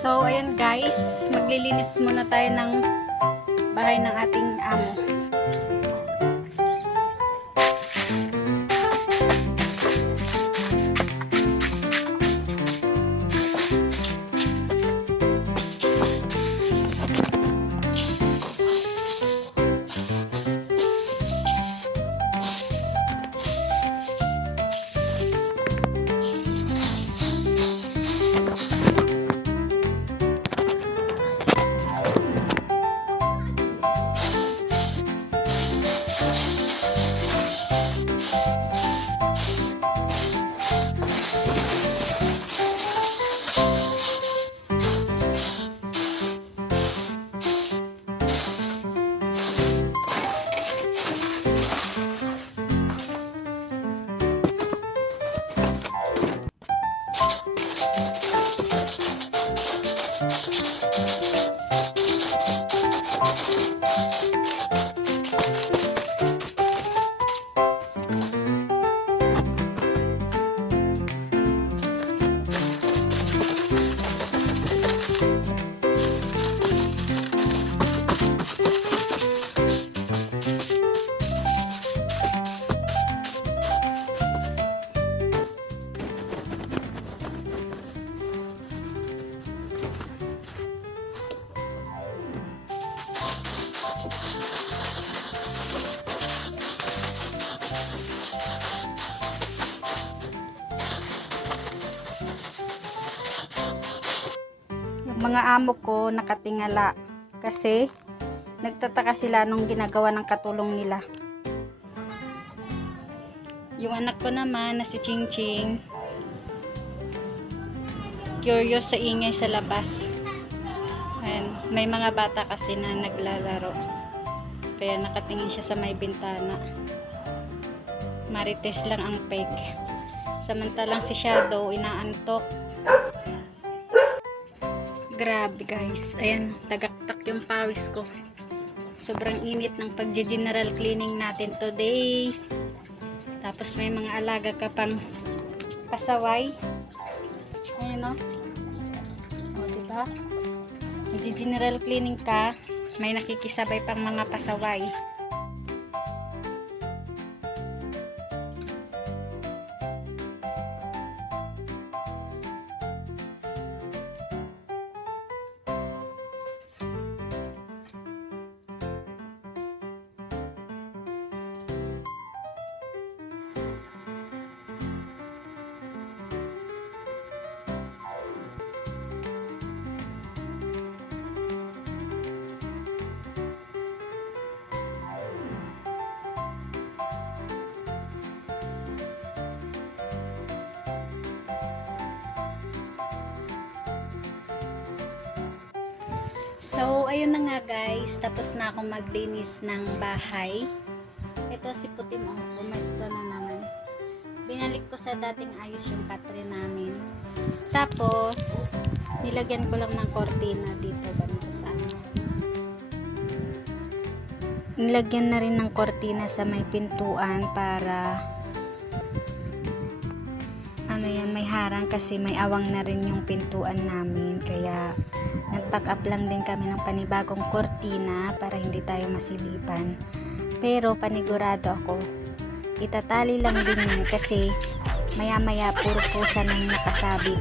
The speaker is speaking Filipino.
So, ayan guys, maglilinis muna tayo ng bahay ng ating amo. Mga amo ko nakatingala kasi nagtataka sila nung ginagawa ng katulong nila. Yung anak ko naman na si Ching Ching, curious sa ingay sa labas. Ayan, may mga bata kasi na naglalaro, kaya nakatingin siya sa may bintana. Marites lang ang peg, samantalang si Shadow inaantok. Grabe guys, ayan, tagaktak yung pawis ko. Sobrang init ng pag-general cleaning natin today. Tapos may mga alaga ka pang pasaway. Ayan o. O diba? Mag-general cleaning ka, may nakikisabay pang mga pasaway. So, ayun na nga guys, tapos na akong maglinis ng bahay. Ito si Putim, oh, pumesta na naman. Binalik ko sa dating ayos yung katre namin. Tapos, nilagyan ko lang ng kortina dito banda sa ano. Nilagyan na rin ng kortina sa may pintuan para ano yan, may harang kasi may awang na rin yung pintuan namin, kaya nag-pack up lang din kami ng panibagong kortina para hindi tayo masilipan. Pero panigurado ako, itatali lang din yan kasi maya maya puro pusa nang nakasabit.